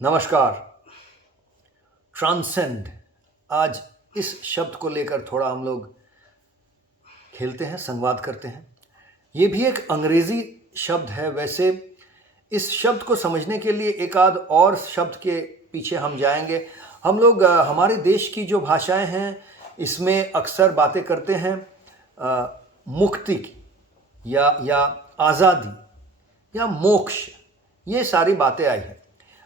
नमस्कार। ट्रांसेंड, आज इस शब्द को लेकर थोड़ा हम लोग खेलते हैं, संवाद करते हैं। ये भी एक अंग्रेजी शब्द है। वैसे इस शब्द को समझने के लिए एक आध और शब्द के पीछे हम जाएंगे। हम लोग हमारे देश की जो भाषाएं हैं इसमें अक्सर बातें करते हैं मुक्ति की या आज़ादी या मोक्ष, ये सारी बातें आई हैं।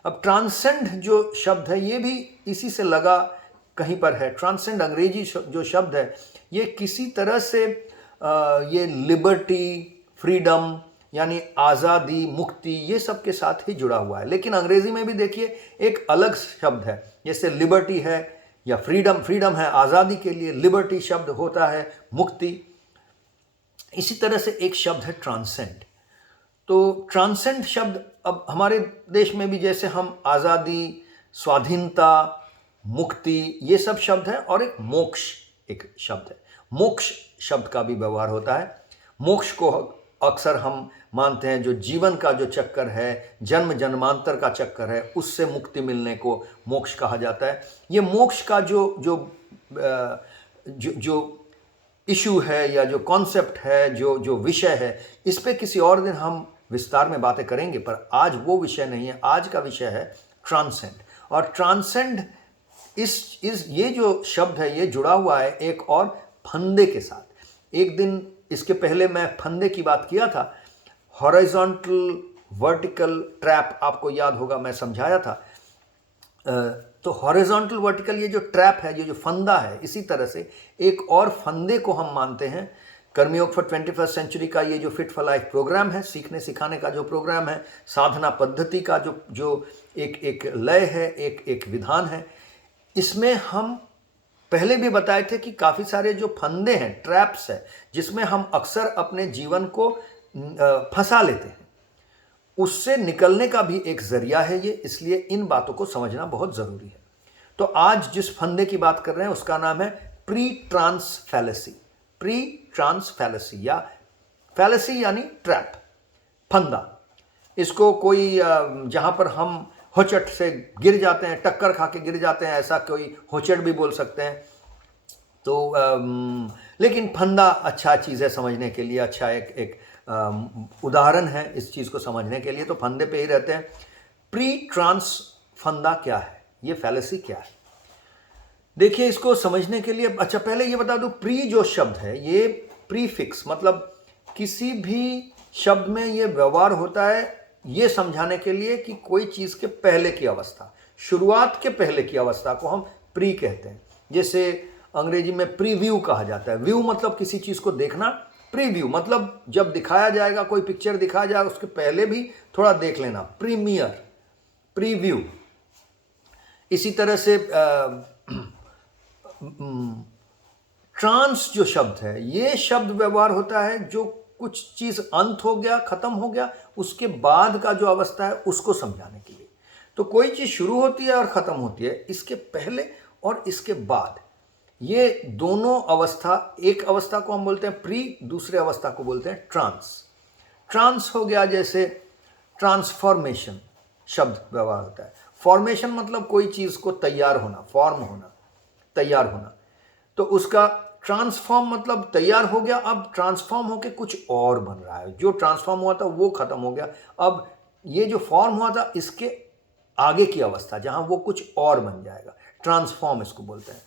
अब ट्रांसेंड जो शब्द है ये भी इसी से लगा कहीं पर है। ट्रांसेंड अंग्रेजी जो शब्द है ये किसी तरह से ये लिबर्टी, फ्रीडम यानी आज़ादी, मुक्ति, ये सब के साथ ही जुड़ा हुआ है। लेकिन अंग्रेजी में भी देखिए एक अलग शब्द है, जैसे लिबर्टी है या फ्रीडम है आज़ादी के लिए, लिबर्टी शब्द होता है मुक्ति। इसी तरह से एक शब्द है ट्रांसेंड। तो ट्रांसेंड शब्द अब हमारे देश में भी जैसे हम आज़ादी, स्वाधीनता, मुक्ति, ये सब शब्द है, और एक मोक्ष एक शब्द है। मोक्ष शब्द का भी व्यवहार होता है। मोक्ष को अक्सर हम मानते हैं जो जीवन का जो चक्कर है, जन्म जन्मांतर का चक्कर है, उससे मुक्ति मिलने को मोक्ष कहा जाता है। ये मोक्ष का जो इशू है या जो कॉन्सेप्ट है, जो विषय है, इस पे किसी और दिन हम विस्तार में बातें करेंगे, पर आज वो विषय नहीं है। आज का विषय है ट्रांसेंड। और ट्रांसेंड ये जो शब्द है ये जुड़ा हुआ है एक और फंदे के साथ। एक दिन इसके पहले मैं फंदे की बात किया था, हॉरिजॉन्टल वर्टिकल ट्रैप, आपको याद होगा मैं समझाया था। तो हॉरिजॉन्टल वर्टिकल ये जो ट्रैप है, ये जो फंदा है, इसी तरह से एक और फंदे को हम मानते हैं। कर्मयोग फॉर 21st सेंचुरी का ये जो फिट फॉर लाइफ प्रोग्राम है, सीखने सिखाने का जो प्रोग्राम है, साधना पद्धति का जो एक लय है, एक विधान है, इसमें हम पहले भी बताए थे कि काफ़ी सारे जो फंदे हैं, ट्रैप्स है, जिसमें हम अक्सर अपने जीवन को फंसा लेते हैं, उससे निकलने का भी एक जरिया है ये। इसलिए इन बातों को समझना बहुत ज़रूरी है। तो आज जिस फंदे की बात कर रहे हैं उसका नाम है pre trans fallacy. Pre trans fallacy या फैलेसी यानी ट्रैप, फंदा। इसको कोई जहाँ पर हम होचट से गिर जाते हैं, टक्कर खा के गिर जाते हैं, ऐसा कोई होचट भी बोल सकते हैं। तो लेकिन फंदा अच्छा चीज़ है समझने के लिए, अच्छा एक उदाहरण है इस चीज़ को समझने के लिए। तो फंदे पे ही रहते हैं। प्री ट्रांस फंदा क्या है, ये फैलेसी क्या है, देखिए इसको समझने के लिए। अच्छा पहले ये बता दूं, प्री जो शब्द है ये प्रीफिक्स, मतलब किसी भी शब्द में ये व्यवहार होता है ये समझाने के लिए कि कोई चीज़ के पहले की अवस्था, शुरुआत के पहले की अवस्था को हम प्री कहते हैं। जैसे अंग्रेजी में प्रीव्यू कहा जाता है। व्यू मतलब किसी चीज़ को देखना, प्रीव्यू मतलब जब दिखाया जाएगा, कोई पिक्चर दिखाया जाएगा उसके पहले भी थोड़ा देख लेना, प्रीमियर, प्रीव्यू। इसी तरह से ट्रांस जो शब्द है ये शब्द व्यवहार होता है जो कुछ चीज़ अंत हो गया, खत्म हो गया, उसके बाद का जो अवस्था है उसको समझाने के लिए। तो कोई चीज़ शुरू होती है और ख़त्म होती है, इसके पहले और इसके बाद, ये दोनों अवस्था, एक अवस्था को हम बोलते हैं प्री, दूसरे अवस्था को बोलते हैं ट्रांस। ट्रांस हो गया जैसे ट्रांसफॉर्मेशन शब्द व्यवहार होता है। फॉर्मेशन मतलब कोई चीज़ को तैयार होना, फॉर्म होना, तैयार होना। तो उसका ट्रांसफॉर्म मतलब तैयार हो गया, अब ट्रांसफॉर्म होके कुछ और बन रहा है। जो ट्रांसफॉर्म हुआ था वो खत्म हो गया, अब ये जो फॉर्म हुआ था इसके आगे की अवस्था जहां वो कुछ और बन जाएगा, ट्रांसफॉर्म इसको बोलते हैं।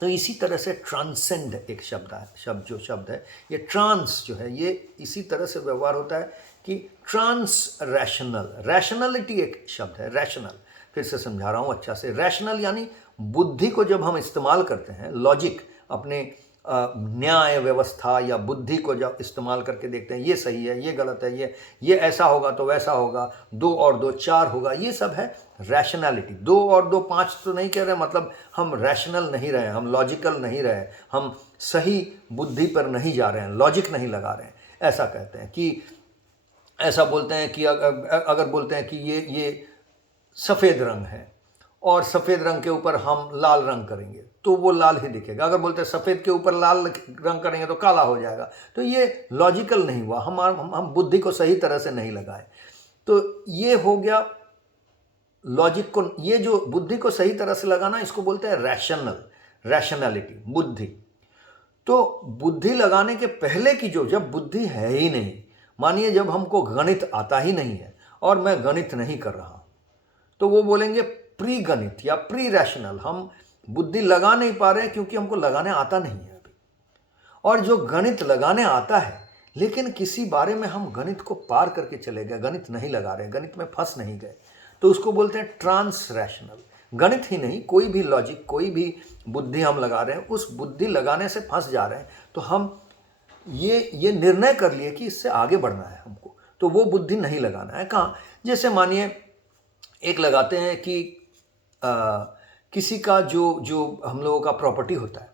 तो इसी तरह से ट्रांसेंड एक शब्द है, ये ट्रांस जो है ये इसी तरह से व्यवहार होता है कि ट्रांस रैशनल, रैशनलिटी एक शब्द है, रैशनल। फिर से समझा रहा हूँ अच्छा से। रैशनल यानी बुद्धि को जब हम इस्तेमाल करते हैं, लॉजिक, अपने न्याय व्यवस्था या बुद्धि को जब इस्तेमाल करके देखते हैं, ये सही है, ये गलत है, ये ऐसा होगा तो वैसा होगा, 2 और 2 4 होगा, ये सब है रैशनैलिटी। 2 और 2 5 तो नहीं कह रहे, मतलब हम रैशनल नहीं रहे, हम लॉजिकल नहीं रहे, हम सही बुद्धि पर नहीं जा रहे हैं, लॉजिक नहीं लगा रहे हैं, ऐसा कहते हैं। कि ऐसा बोलते हैं कि अगर बोलते हैं कि ये सफ़ेद रंग है और सफ़ेद रंग के ऊपर हम लाल रंग करेंगे तो वो लाल ही दिखेगा, अगर बोलते हैं सफ़ेद के ऊपर लाल रंग करेंगे तो काला हो जाएगा, तो ये लॉजिकल नहीं हुआ, हम बुद्धि को सही तरह से नहीं लगाए। तो ये हो गया लॉजिक को, ये जो बुद्धि को सही तरह से लगाना, इसको बोलते हैं रैशनैलिटी, बुद्धि। तो बुद्धि लगाने के पहले की जब बुद्धि है ही नहीं, मानिए जब हमको गणित आता ही नहीं है और मैं गणित नहीं कर रहा हूं, तो वो बोलेंगे प्री गणित या प्री रैशनल, हम बुद्धि लगा नहीं पा रहे हैं क्योंकि हमको लगाने आता नहीं है अभी। और जो गणित लगाने आता है लेकिन किसी बारे में हम गणित को पार करके चले गए, गणित नहीं लगा रहे, गणित में फंस नहीं गए, तो उसको बोलते हैं ट्रांस रैशनल। गणित ही नहीं, कोई भी लॉजिक, कोई भी बुद्धि हम लगा रहे हैं, उस बुद्धि लगाने से फंस जा रहे हैं, तो हम ये निर्णय कर लिए कि इससे आगे बढ़ना है हमको, तो वो बुद्धि नहीं लगाना है। कहाँ? जैसे मानिए एक लगाते हैं कि किसी का जो हम लोगों का प्रॉपर्टी होता है,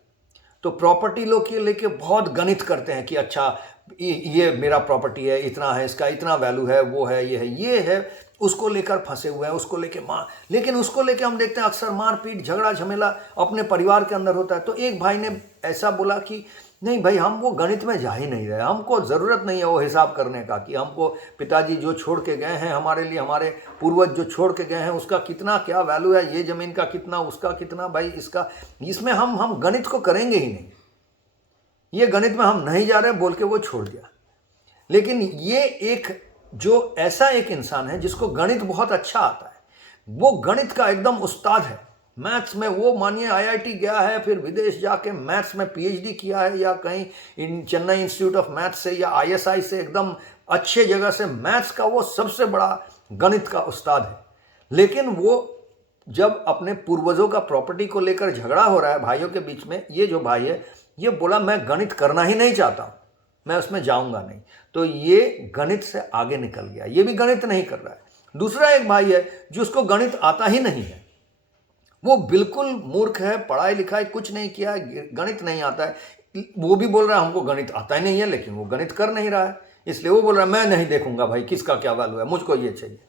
तो प्रॉपर्टी लोग के लेके बहुत गणित करते हैं कि अच्छा ये मेरा प्रॉपर्टी है, इतना है, इसका इतना वैल्यू है, वो है, ये है, उसको लेकर फंसे हुए हैं, उसको लेके लेकिन उसको लेके हम देखते हैं अक्सर मारपीट, झगड़ा झमेला अपने परिवार के अंदर होता है। तो एक भाई ने ऐसा बोला कि नहीं भाई, हम वो गणित में जा ही नहीं रहे, हमको ज़रूरत नहीं है वो हिसाब करने का कि हमको पिताजी जो छोड़ के गए हैं हमारे लिए, हमारे पूर्वज जो छोड़ के गए हैं, उसका कितना क्या वैल्यू है, ये ज़मीन का कितना, उसका कितना, भाई इसका, इसमें हम गणित को करेंगे ही नहीं, ये गणित में हम नहीं जा रहे बोल के वो छोड़ दिया। लेकिन ये एक जो ऐसा एक इंसान है जिसको गणित बहुत अच्छा आता है, वो गणित का एकदम उस्ताद है, मैथ्स में वो मानिए आईआईटी गया है, फिर विदेश जाके मैथ्स में पीएचडी किया है, या कहीं चेन्नई इंस्टीट्यूट ऑफ मैथ्स से या आईएसआई से एकदम अच्छे जगह से मैथ्स का वो सबसे बड़ा गणित का उस्ताद है। लेकिन वो जब अपने पूर्वजों का प्रॉपर्टी को लेकर झगड़ा हो रहा है भाइयों के बीच में, ये जो भाई है ये बोला मैं गणित करना ही नहीं चाहता हूँ, मैं उसमें जाऊंगा नहीं, तो ये गणित से आगे निकल गया, ये भी गणित नहीं कर रहा है। दूसरा एक भाई है जिसको गणित आता ही नहीं है, वो बिल्कुल मूर्ख है, पढ़ाई लिखाई कुछ नहीं किया है, गणित नहीं आता है, वो भी बोल रहा है हमको गणित आता ही नहीं है, लेकिन वो गणित कर नहीं रहा है, इसलिए वो बोल रहा है मैं नहीं देखूंगा भाई किसका क्या वैल्यू है, मुझको ये चाहिए।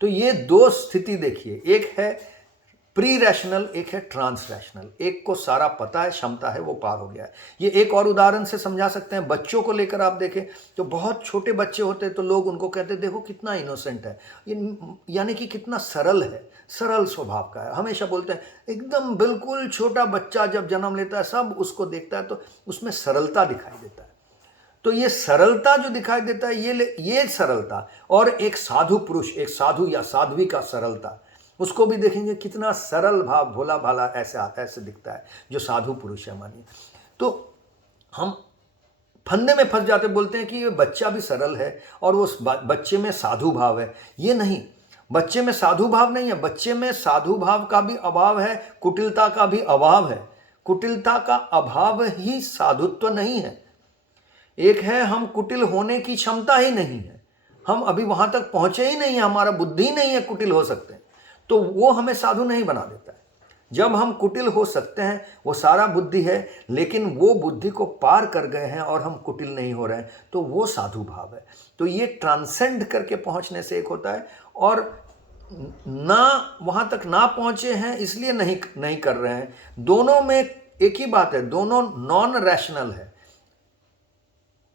तो ये दो स्थिति देखिए, एक है प्री रैशनल, एक है ट्रांस रैशनल। एक को सारा पता है, क्षमता है, वो पार हो गया है। ये एक और उदाहरण से समझा सकते हैं। बच्चों को लेकर आप देखें तो बहुत छोटे बच्चे होते हैं तो लोग उनको कहते हैं देखो कितना इनोसेंट है, यानी कि कितना सरल है, सरल स्वभाव का है। हमेशा बोलते हैं एकदम बिल्कुल छोटा बच्चा जब जन्म लेता है सब उसको देखता है तो उसमें सरलता दिखाई देता है। तो ये सरलता जो दिखाई देता है, ये सरलता, और एक साधु पुरुष, एक साधु या साध्वी का सरलता, उसको भी देखेंगे कितना सरल भाव, भोला भाला ऐसे दिखता है जो साधु पुरुष है मानिए। तो हम फंदे में फंस जाते, बोलते हैं कि ये बच्चा भी सरल है और वो बच्चे में साधु भाव है। ये नहीं, बच्चे में साधु भाव नहीं है, बच्चे में साधु भाव का भी अभाव है, कुटिलता का भी अभाव है। कुटिलता का अभाव ही साधुत्व नहीं है। एक है हम कुटिल होने की क्षमता ही नहीं है, हम अभी वहां तक पहुंचे ही नहीं है, हमारा बुद्धि नहीं है कुटिल हो सकते हैं, तो वो हमें साधु नहीं बना देता है। जब हम कुटिल हो सकते हैं, वो सारा बुद्धि है, लेकिन वो बुद्धि को पार कर गए हैं और हम कुटिल नहीं हो रहे हैं, तो वो साधु भाव है। तो ये ट्रांसेंड करके पहुंचने से एक होता है, और ना वहां तक ना पहुंचे हैं इसलिए नहीं कर रहे हैं। दोनों में एक ही बात है, दोनों नॉन रैशनल है।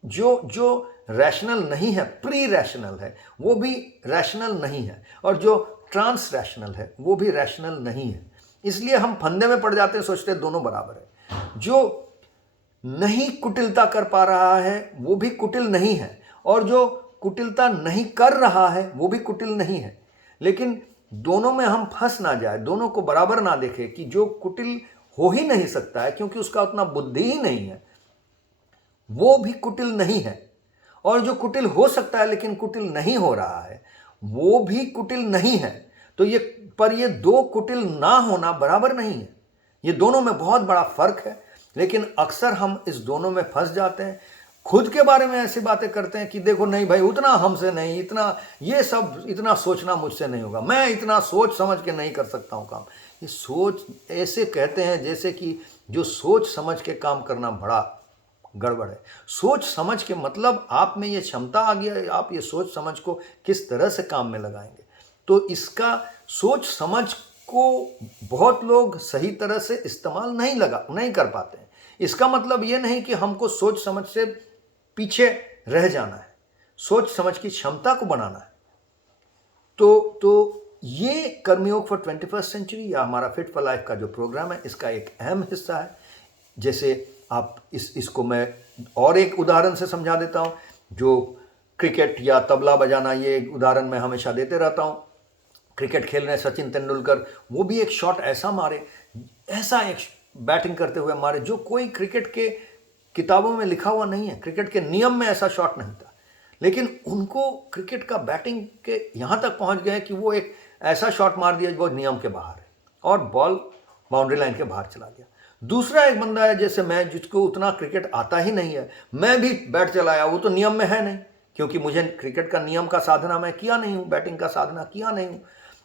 जो रैशनल नहीं है, प्री रैशनल है, वो भी रैशनल नहीं है, और जो ट्रांस रैशनल है वो भी रैशनल नहीं है। इसलिए हम फंदे में पड़ जाते हैं, सोचते हैं दोनों बराबर है। जो नहीं कुटिलता कर पा रहा है वो भी कुटिल नहीं है, और जो कुटिलता नहीं कर रहा है वो भी कुटिल नहीं है। लेकिन दोनों में हम फंस ना जाए, दोनों को बराबर ना देखें कि जो कुटिल हो ही नहीं सकता है क्योंकि उसका उतना बुद्धि ही नहीं है, वो भी कुटिल नहीं है, और जो कुटिल हो सकता है लेकिन कुटिल नहीं हो रहा है वो भी कुटिल नहीं है। तो ये दो कुटिल ना होना बराबर नहीं है, ये दोनों में बहुत बड़ा फर्क है। लेकिन अक्सर हम इस दोनों में फंस जाते हैं, खुद के बारे में ऐसी बातें करते हैं कि देखो नहीं भाई उतना हमसे नहीं, इतना ये सब इतना सोचना मुझसे नहीं होगा, मैं इतना सोच समझ के नहीं कर सकता हूँ काम। ये सोच ऐसे कहते हैं जैसे कि जो सोच समझ के काम करना बड़ा गड़बड़ है। सोच समझ के मतलब आप में ये क्षमता आ गया, आप ये सोच समझ को किस तरह से काम में लगाएंगे। तो इसका सोच समझ को बहुत लोग सही तरह से इस्तेमाल नहीं कर पाते हैं। इसका मतलब ये नहीं कि हमको सोच समझ से पीछे रह जाना है, सोच समझ की क्षमता को बनाना है। तो ये कर्मयोग फॉर 21st सेंचुरी या हमारा फिट फॉर लाइफ का जो प्रोग्राम है, इसका एक अहम हिस्सा है। जैसे आप इसको मैं और एक उदाहरण से समझा देता हूँ। जो क्रिकेट या तबला बजाना, ये एक उदाहरण मैं हमेशा देते रहता हूँ। क्रिकेट खेल रहे सचिन तेंदुलकर, वो भी एक शॉट ऐसा मारे, ऐसा एक बैटिंग करते हुए मारे जो कोई क्रिकेट के किताबों में लिखा हुआ नहीं है, क्रिकेट के नियम में ऐसा शॉट नहीं था, लेकिन उनको क्रिकेट का बैटिंग के यहाँ तक पहुँच गए कि वो एक ऐसा शॉट मार दिया जो नियम के बाहर है और बॉल बाउंड्री लाइन के बाहर चला गया। दूसरा एक बंदा है जैसे मैं, जिसको उतना क्रिकेट आता ही नहीं है, मैं भी बैट चलाया, वो तो नियम में है नहीं, क्योंकि मुझे क्रिकेट का नियम का साधना मैं किया नहीं हूँ, बैटिंग का साधना किया नहीं हूँ,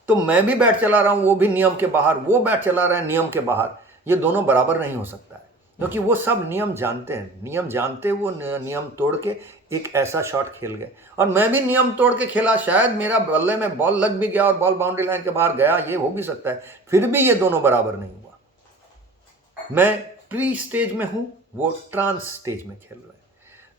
तो मैं भी बैट चला रहा हूँ, वो भी नियम के बाहर, वो बैट चला रहा है नियम के बाहर। ये दोनों बराबर नहीं हो सकता है, क्योंकि वो सब नियम जानते हैं, नियम जानते वो नियम तोड़ के एक ऐसा शॉट खेल गए, और मैं भी नियम तोड़ के खेला, शायद मेरा बल्ले में बॉल लग भी गया और बॉल बाउंड्री लाइन के बाहर गया, ये हो भी सकता है, फिर भी ये दोनों बराबर नहीं हुआ। मैं प्री स्टेज में हूँ, वो ट्रांस स्टेज में खेल रहे हैं।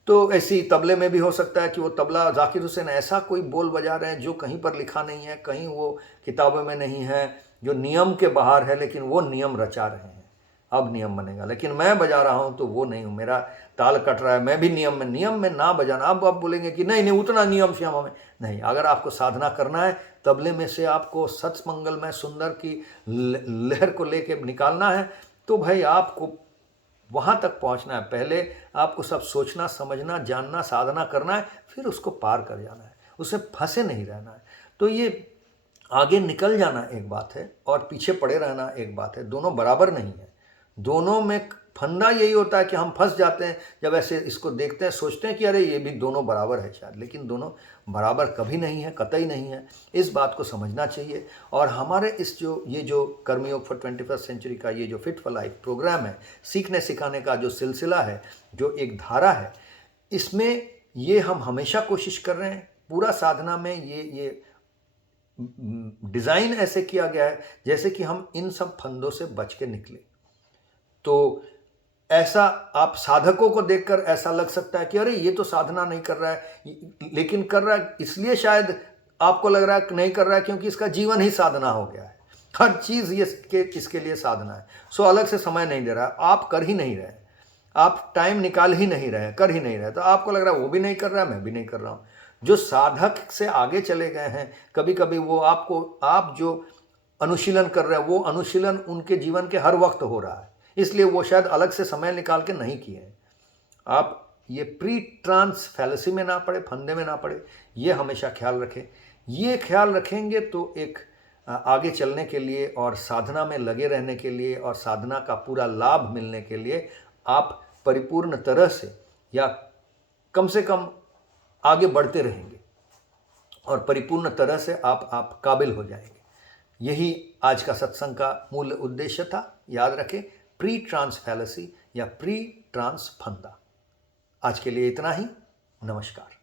तो ऐसी तबले में भी हो सकता है कि वो तबला जाकिर हुसैन ऐसा कोई बोल बजा रहे हैं जो कहीं पर लिखा नहीं है, कहीं वो किताबों में नहीं है, जो नियम के बाहर है, लेकिन वो नियम रचा रहे हैं, अब नियम बनेगा। लेकिन मैं बजा रहा हूँ तो वो नहीं हूँ, मेरा ताल कट रहा है, मैं भी नियम में ना बजाना। अब आप बोलेंगे कि नहीं उतना नियम श्याम हमें नहीं। अगर आपको साधना करना है, तबले में से आपको सत्समंगल में सुंदर की लहर को लेके निकालना है, तो भाई आपको वहाँ तक पहुँचना है। पहले आपको सब सोचना, समझना, जानना, साधना करना है, फिर उसको पार कर जाना है, उसमें फंसे नहीं रहना है। तो ये आगे निकल जाना एक बात है और पीछे पड़े रहना एक बात है, दोनों बराबर नहीं है। दोनों में फंदा यही होता है कि हम फंस जाते हैं जब ऐसे इसको देखते हैं, सोचते हैं कि अरे ये भी दोनों बराबर है शायद, लेकिन दोनों बराबर कभी नहीं है, कतई नहीं है। इस बात को समझना चाहिए। और हमारे इस ये जो कर्मयोग फॉर 21st सेंचुरी का ये जो फिट फॉर लाइफ प्रोग्राम है, सीखने सिखाने का जो सिलसिला है, जो एक धारा है, इसमें ये हम हमेशा कोशिश कर रहे हैं। पूरा साधना में ये डिज़ाइन ऐसे किया गया है जैसे कि हम इन सब फंदों से बच के निकले। तो ऐसा आप साधकों को देखकर ऐसा लग सकता है कि अरे ये तो साधना नहीं कर रहा है, लेकिन कर रहा है इसलिए शायद आपको लग रहा है कि नहीं कर रहा है क्योंकि इसका जीवन ही साधना हो गया है। हर चीज़ इसके लिए साधना है। सो अलग से समय नहीं दे रहा है, आप कर ही नहीं रहे, आप टाइम निकाल ही नहीं रहे, कर ही नहीं रहे, तो आपको लग रहा है वो भी नहीं कर रहा है, मैं भी नहीं कर रहा हूँ। जो साधक से आगे चले गए हैं, कभी कभी वो आप जो अनुशीलन कर रहे हैं, वो अनुशीलन उनके जीवन के हर वक्त हो रहा है, इसलिए वो शायद अलग से समय निकाल के नहीं किए हैं। आप ये प्री ट्रांस फैलेसी में ना पड़े, फंदे में ना पड़े, ये हमेशा ख्याल रखें। ये ख्याल रखेंगे तो एक आगे चलने के लिए और साधना में लगे रहने के लिए और साधना का पूरा लाभ मिलने के लिए आप परिपूर्ण तरह से या कम से कम आगे बढ़ते रहेंगे और परिपूर्ण तरह से आप काबिल हो जाएंगे। यही आज का सत्संग का मूल उद्देश्य था। याद रखें, प्री ट्रांस फैलेसी या प्री ट्रांस फंदा। आज के लिए इतना ही। नमस्कार।